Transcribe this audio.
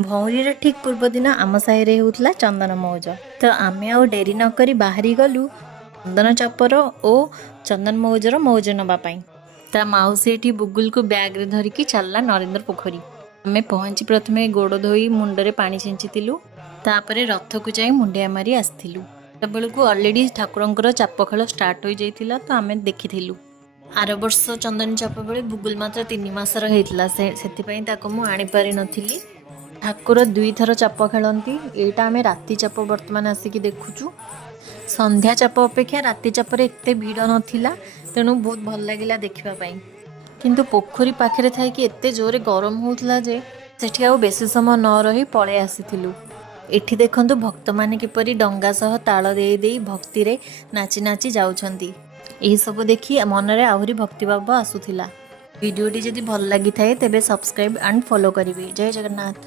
ଭଉଁରୀର ଠିକ୍ ପୂର୍ବ ଦିନ ଆମ ସାହିରେ ହେଉଥିଲା ଚନ୍ଦନ ମଉଜ। ତ ଆମେ ଆଉ ଡେରି ନକରି ବାହାରି ଗଲୁ ଚନ୍ଦନ ଚାପର ଓ ଚନ୍ଦନ ମଉଜର ମଉଜ ନେବା ପାଇଁ। ତା ମାଉସୀ ଏଠି ବୁଗୁଲକୁ ବ୍ୟାଗ୍ରେ ଧରିକି ଚାଲିଲା ନରେନ୍ଦ୍ର ପୋଖରୀ। ଆମେ ପହଞ୍ଚି ପ୍ରଥମେ ଗୋଡ଼ ଧୋଇ ମୁଣ୍ଡରେ ପାଣି ଛିଞ୍ଚିଥିଲୁ, ତାପରେ ରଥକୁ ଯାଇ ମୁଣ୍ଡିଆ ମାରି ଆସିଥିଲୁ। ସେତେବେଳକୁ ଅଲରେଡ଼ି ଠାକୁରଙ୍କର ଚାପ ଖେଳ ଷ୍ଟାର୍ଟ ହୋଇଯାଇଥିଲା, ତ ଆମେ ଦେଖିଥିଲୁ। ଆର ବର୍ଷ ଚନ୍ଦନ ଚାପ ବେଳେ ବୁଗୁଲ ମାତ୍ର 3 ମାସର ହେଇଥିଲା, ସେଥିପାଇଁ ତାକୁ ମୁଁ ଆଣିପାରିନଥିଲି। ଠାକୁର 2 ଥର ଚାପ ଖେଳନ୍ତି। ଏଇଟା ଆମେ ରାତି ଚାପ ବର୍ତ୍ତମାନ ଆସିକି ଦେଖୁଛୁ। ସନ୍ଧ୍ୟା ଚାପ ଅପେକ୍ଷା ରାତି ଚାପରେ ଏତେ ଭିଡ଼ ନଥିଲା, ତେଣୁ ବହୁତ ଭଲ ଲାଗିଲା ଦେଖିବା ପାଇଁ। କିନ୍ତୁ ପୋଖରୀ ପାଖରେ ଥାଇକି ଏତେ ଜୋରେ ଗରମ ହେଉଥିଲା ଯେ ସେଠି ଆଉ ବେଶୀ ସମୟ ନ ରହି ପଳେଇ ଆସିଥିଲୁ। ଏଠି ଦେଖନ୍ତୁ ଭକ୍ତମାନେ କିପରି ଡଙ୍ଗା ସହ ତାଳ ଦେଇ ଦେଇ ଭକ୍ତିରେ ନାଚି ନାଚି ଯାଉଛନ୍ତି। ଏହିସବୁ ଦେଖି ମନରେ ଆହୁରି ଭକ୍ତିଭାବ ଆସୁଥିଲା। ଭିଡ଼ିଓଟି ଯଦି ଭଲ ଲାଗିଥାଏ ତେବେ ସବସ୍କ୍ରାଇବ୍ ଆଣ୍ଡ ଫଲୋ କରିବେ। ଜୟ ଜଗନ୍ନାଥ।